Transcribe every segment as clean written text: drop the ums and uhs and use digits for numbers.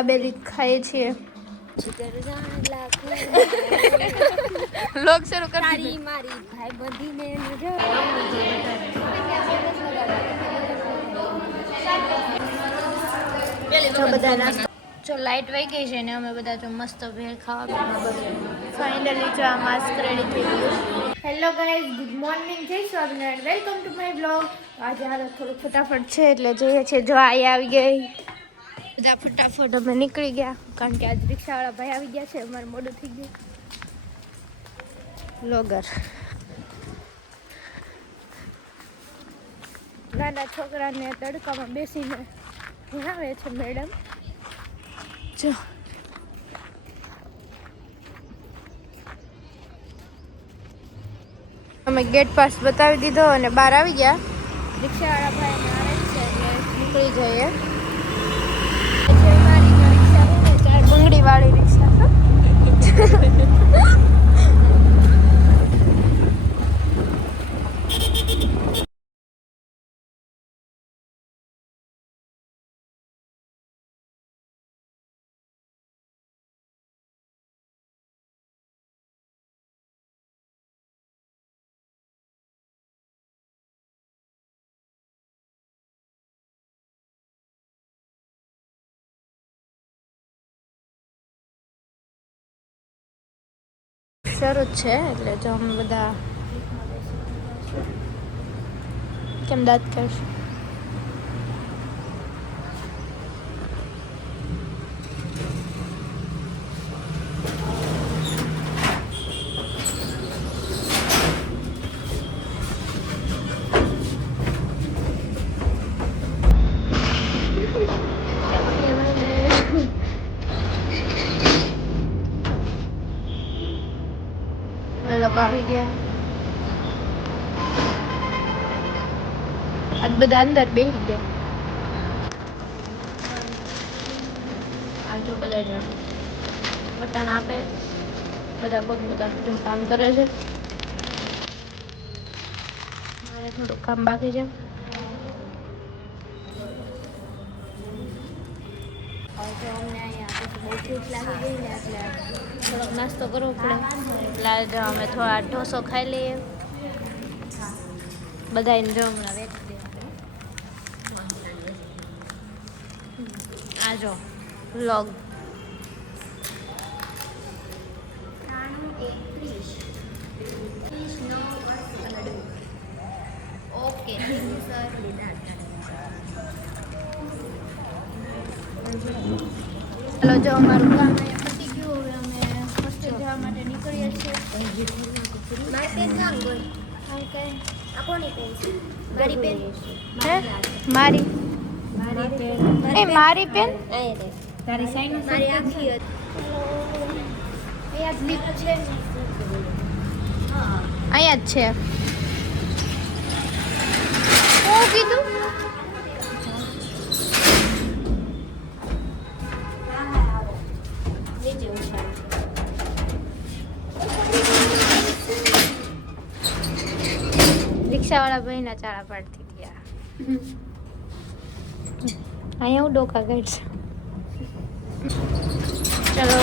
દાબેલી ખાઈએ છીએ. લોક શરૂ કરી તારી મારી ભાઈ બધીને જો બધા નાસ્તો જો લાઈટ વહી ગઈ છે ને અમે બધા જો મસ્ત ભેળ ખાવા ફાઇનલી જો આ માસ્ક રેડી થઈ ગયું. હેલો ગાઈઝ, ગુડ મોર્નિંગ, જય Swaminarayan, welcome to my blog. આજે હાલ થોડું ફટાફટ છે એટલે જોઈએ છે. જો આ આવી ગઈ બધા ફટાફટ અમે નીકળી ગયા કારણ કે આજ રિક્ષાવાળા ભાઈ આવી ગયા છે. અમારે મોડું થઈ ગયું. લોગર નાના છોકરાને તડકામાં બેસીને ભણાવે છે મેડમ. જો અમે ગેટ પાસ બતાવી દીધો અને બહાર આવી ગયા. રિક્ષાવાળા ભાઈ નારાજ છે એટલે નીકળી જઈએ. બંગડી વાળી રિક્ષા શરૂ જ છે એટલે જો અમે બધા કેમ દાંત કરશું. આવી ગયા આજ બધા અંદર બેસી ગયા. આ જો બધા બટન આપે બધા પોતપોતાનું કામ કરે છે. મારે થોડું કામ બાકી છે. અમને અહીંયા બહુ ભૂખ લાગી ગઈ ને એટલે થોડોક નાસ્તો કરવો પડે એટલે અમે થોડા ઢોસો ખાઈ લઈએ. બધાને જો હમણાં વેચ દે. આ જો વ્લોગ ઓકે ચાલો જો અમારું કામ અહીંયા પતી ગયું. હવે અમે હોસ્ટેલ જવા માટે નીકળીએ છીએ. મારી મારી પેન મારી આખી અહીંયા જ છે. શું કીધું? રિક્ષાવાળા ભાઈના ચાળા પાડતી ગયા. અહીંયા હું ડોકા કાઢશે. ચલો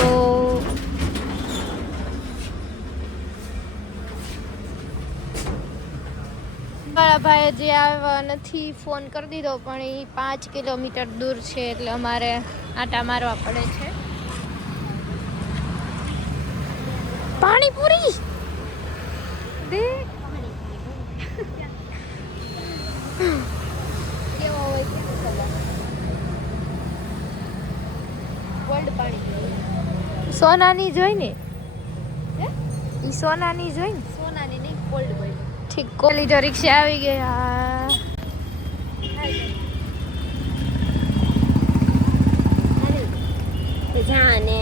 મારા ભાઈ જે આવ્યા નથી ફોન કરી દીધો પણ એ 5 કિલોમીટર દૂર છે એટલે અમારે આટા મારવા પડે છે. પાણીપુરી દે કેવો હોય ગોલ્ડ પાણી સોનાની જોઈ ને ઈ સોનાની જોઈ ને સોનાની નહીં ગોલ્ડ ગોલ્ડ. ઠીક કોલી જો રિક્ષા આવી ગયા. જાને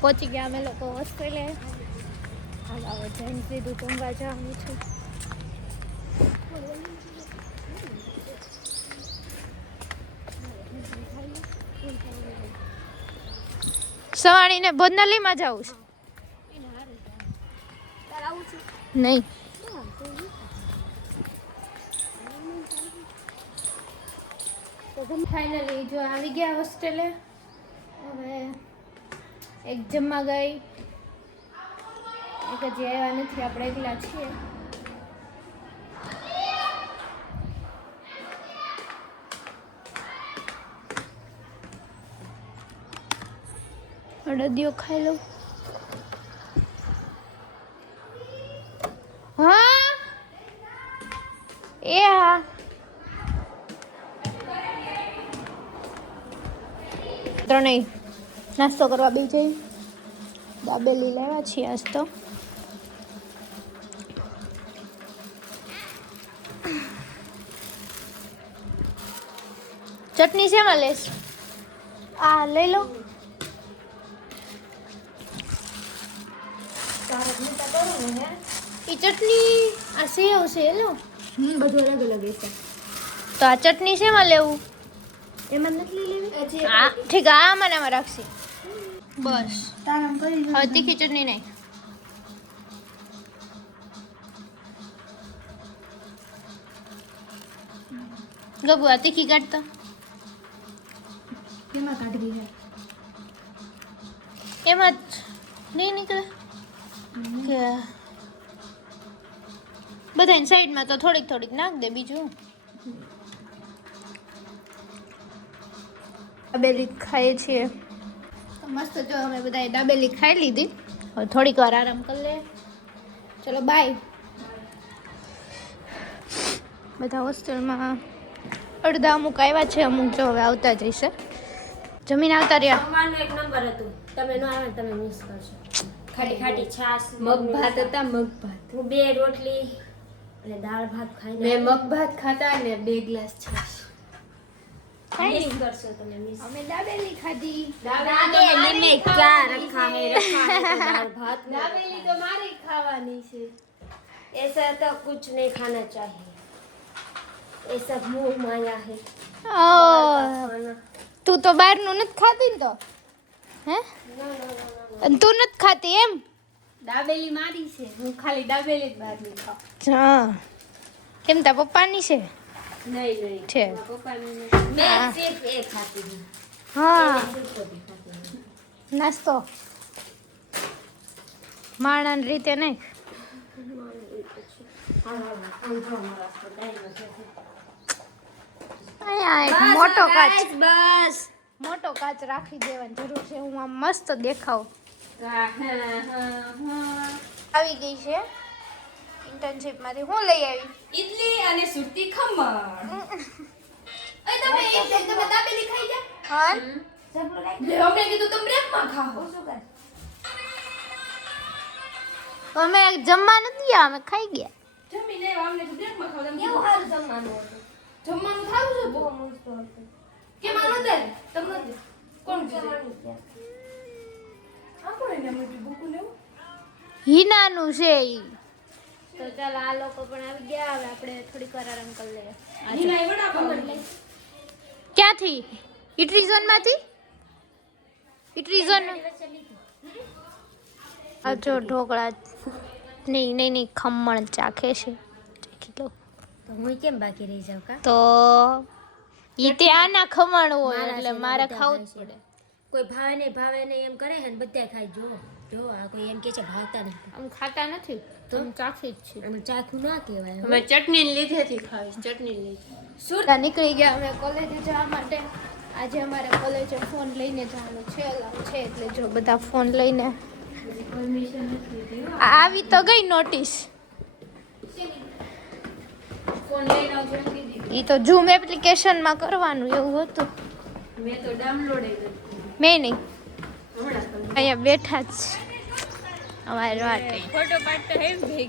પહોંચી ગયા અમે લોકો હોસ્ટેલે. હવે જઈને સીધું જમવા જવાનું છે. સવાણીને ભોજનાલયમાં જાવું છે નહીં ફાઇનલી જો આવી ગયા હોસ્ટેલે હવે એક જમવા ગઈ એક હજી આવ્યા નથી આપણે એકલા છીએ અડદિયો ખાઈ લઉં હા એ હા ત્રણેય નાસ્તો કરવા બી જઈ દાબેલી લેવા છીએ આજ તો ચટણી શેમાં લેશ આ લઈ લો એ ચટણી આ સેવ છે લો બધું અલગ અલગ છે તો આ ચટણી શેમાં લેવું એમાં નથી લેવી હા ઠીક આ મનામાં રાખશે બસ તારામ કરી હવે તીખી ચટણી નહીં ગબુ આ તીખી કાઢતા કેમાં કાઢવી છે એમાં જ નહીં નીકળે કે બધાની સાઈડમાં તો થોડીક થોડીક નાખ દે બીજું દાબેલી ખાઈએ છીએ મસ્ત જો અમે બધાએ દાબેલી ખાઈ લીધી હવે થોડીક વાર આરામ કરી લે ચલો બાય બધા હોસ્ટેલમાં અડધા અમુક આવ્યા છે અમુક જો હવે આવતા જ રહેશે જમીન આવતા રહ્યા જમવાનું એક નંબર હતું તમે ન આવે તમે મિસ કરશો ખાટી ખાટી છાશ મગ ભાત હતા મગ ભાત હું 2 રોટલી અને દાળ ભાત ખાઈને મેં મગ ભાત ખાતા ને 2 ગ્લાસ છાશ મિસ કરશો તમે મિસ અમે દાબેલી ખાધી दाबेली में क्या रखा है दाल भात દાબેલી તો મારે ખાવાની છે ऐसा तो कुछ नहीं खाना चाहिए ये सब मुंह माया है खाना તું તો બહારનું નથી ખાતી ને તો હે અને તું નથી ખાતી એમ દાબેલી મારી છે હું ખાલી દાબેલી જ બહારની ખાઉં હા કેમ તા પપ્પાની છે નહીં છે પપ્પાની હા. मैं सिर्फ एक खाती हूँ હા सिर्फ भी खाती हूँ નાસ્તો માણાની રીતે નહીં અહીંયા એક મોટો કાચ बस મોટો કાચ રાખી દેવાની જરૂર છે હું આમ મસ્ત દેખાઉં આવી ગઈ છે ઇન્ટર્નશિપ માંથી હું લઈ આવી ઇડલી અને સુરતી ખમણ એ તમે દાબેલી ખાઈ જા હા લે અમને કીધું તમે બ્રેકમાં ખાઓ શું કર અમે જમવા નથી ગયા અમે ખાઈ ગયા જમી લે અમને તો બ્રેકમાં ખાવ તમે કેવું સારું જમવાનું હતું જમવાનું સારું છે બહુ મસ્ત હતું કે માનો દે તમને દે કોણ જમવાનું છે આ કોણ એને મોટી બુકુ લેવું હિનાનું છે ઈ તો ચાલ આ લોકો પણ આવી ગયા હવે આપણે થોડીક વાર આરામ કરી લઈએ નીના એ વડા પાવ લે ક્યાંથી ઇટરી ઝોન માંથી ઇટરી ઝોન આ જો ઢોકળા નહીં ખમણ ચાખે છે ચાખી લો તો હું કેમ બાકી રહી જાઉં કા તો ઈ તે આના ખમણ હોય એટલે મારે ખાવું જ પડે કોઈ ભાવે નહીં એમ કરે છે ને બધા ખાય જો જો આ કોઈ એમ કે છે ભાવતા નહીં આમ ખાતા નથી તો આમ ચાખી જ છે આમ ચાખું ના કહેવાય અમે ચટણી લીધેથી ખાવીશ ચટણી લીધી સુરતા નીકળી ગયા અમે કોલેજે જવા માટે આજે અમારે કોલેજે ફોન લઈને જવાનું છે અલાઉ છે એટલે જો બધા ફોન લઈને આવી તો ગઈ નોટિસ ફોન લઈને આવજો એમ કીધી એ તો ઝૂમ એપ્લિકેશનમાં કરવાનું એવું હતું મેં તો ડાઉનલોડ કરી મેં નહીં હમણાં તમને અહીંયા બેઠા જ અમારે વાટે ફોટો પાડતો હે ભેગી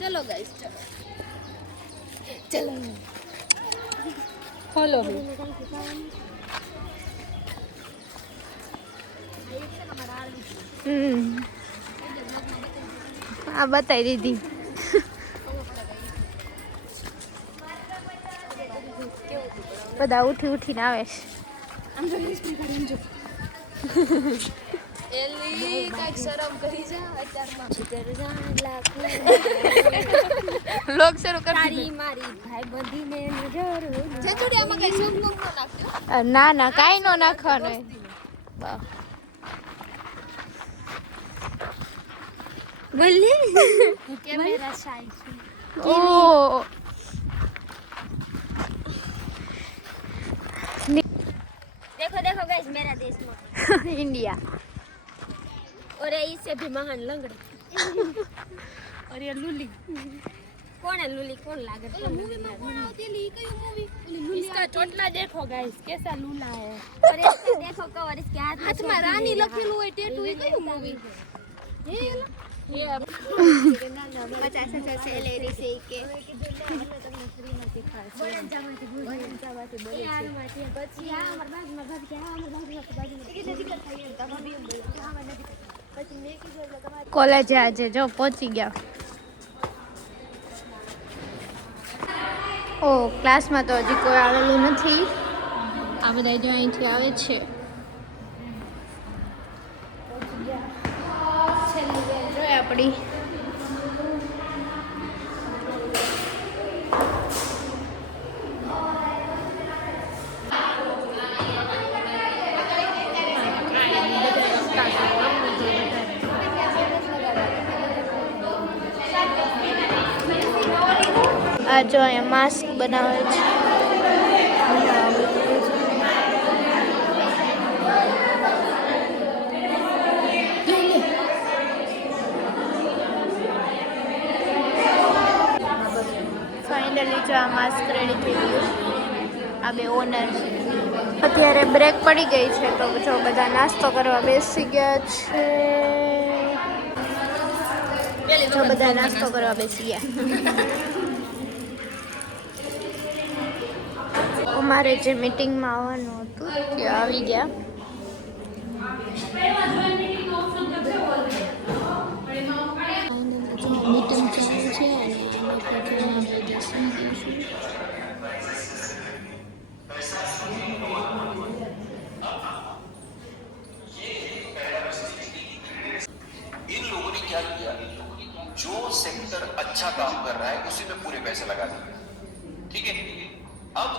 ચલો ગાઈસ ચલો ફોલો આ બતાવી દીધી. બધા ઉઠી ઉઠીને આવે છે. એલી કાંઈક શરમ કરી જા અત્યારમાં. લોક શરૂ કરી તારી મારી ભાઈ બધીને નજર ચચુડી આમાં કઈ શબ્દ નો નાખજો. ના ના કાંઈ નો નાખવાનું. બોલી કેમેરા શાય ઓ देखो देखो गाइस मेरा देश में इंडिया. और इससे भी महान लंगड़ी और ये लूली कौन है लूली कौन लागे मूवी में कौन होती है कયું मूवी इसका चोटला देखो गाइस कैसा लूला है और इसके देखो कवर इसके हाथ में रानी લખેલું હોય ટેટુ એ કયું મૂવી ये 50,000 सैलरी से के કોલેજે આજે જો પહોંચી ગયા. ઓ ક્લાસમાં તો હજી કોઈ આવેલું નથી. આ બધા જો અહીંથી આવે છે. છેલ્લી બેલ જોઈએ આપણી. આ જો અહીંયા માસ્ક બનાવે છે. ફાઇનલી જો આ માસ્ક રેડી થઈ ગયું. આ બે ઓનર છે. અત્યારે બ્રેક પડી ગઈ છે તો જો બધા નાસ્તો કરવા બેસી ગયા છે. જો બધા નાસ્તો કરવા બેસી ગયા. અમારે જે મીટિંગમાં આવવાનું હતું તે આવી ગયા. મીટિંગ ચાલુ છે અને इन लोगों ने क्या किया, जो सेक्टर अच्छा काम कर रहा है उसी में पूरे पैसे लगा दिए. ठीक है, अब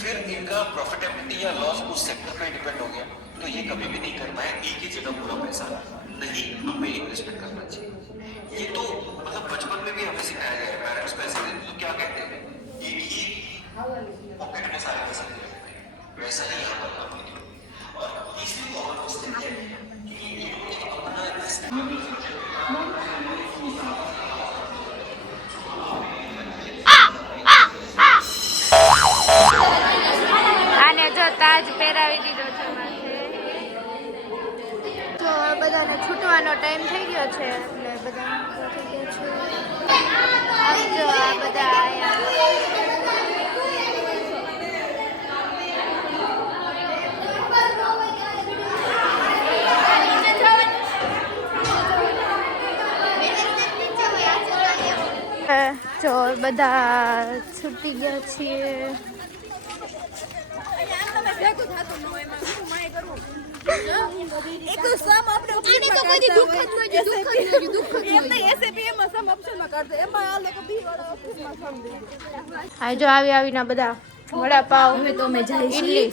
फिर इनका प्रॉफिटेबिलिटी या लॉस उस सेक्टर पे डिपेंड हो गया. तो ये कभी भी नहीं कर पाए एक ही जगह पूरा पैसा नहीं हमें इन्वेस्टमेंट करना चाहिए. ये तो मतलब बचपन में भी हमें सिखाया गया है. पेरेंट्स पैसे देते तो क्या कहते हैं, एक ही पॉकेट में सारे पैसे देते हैं. वैसा ही हमारा और तीसरी प्रॉब्लम उससे है कि ये अपना આને જો તાજ પહેરાવી દીધો છે માથે. તો બધાને છૂટવાનો ટાઈમ થઈ ગયો છે એટલે બધા થઈ ગયા છે. આમ જો આ બધા જો બધા છૂટી ગયા છીએ. હા જો આવીને બધા વડાપાવ ઇડલી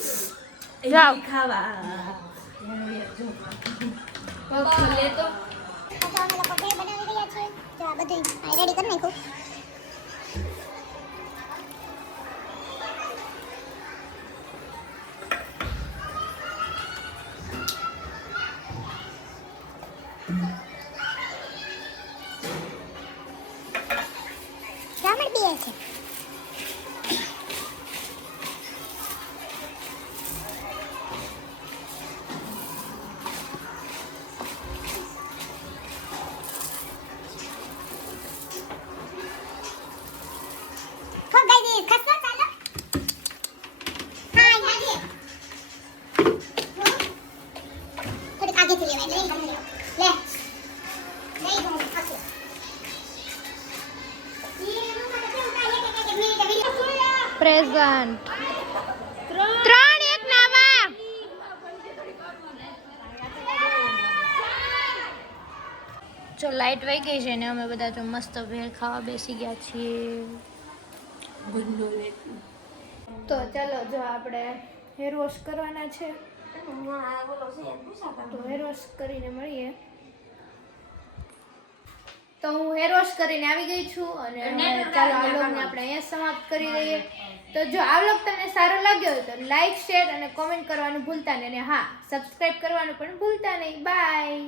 જાઓ ખાવા રેડી કરી નાખો. રામણ પીએ છે. પ્રેઝન્ટ 3 એક નાવા. જો લાઈટ વહી ગઈ છે ને અમે બધા જો મસ્ત ભેળ ખાવા બેસી ગયા છીએ. તો ચાલો જો આપણે હેર વોશ કરવાના છે તો હેર વોશ કરીને મળીએ. તો હું હેર વોશ કરીને આવી ગઈ છું અને ચાલો આ વ્લોગને આપણે અહીંયા સમાપ્ત કરી દઈએ. તો જો આ વ્લોગ તમને સારો લાગ્યો હોય તો લાઈક શેર અને કોમેન્ટ કરવાનું ભૂલતા નહીં અને હા સબસ્ક્રાઇબ કરવાનું પણ ભૂલતા નહીં. બાય.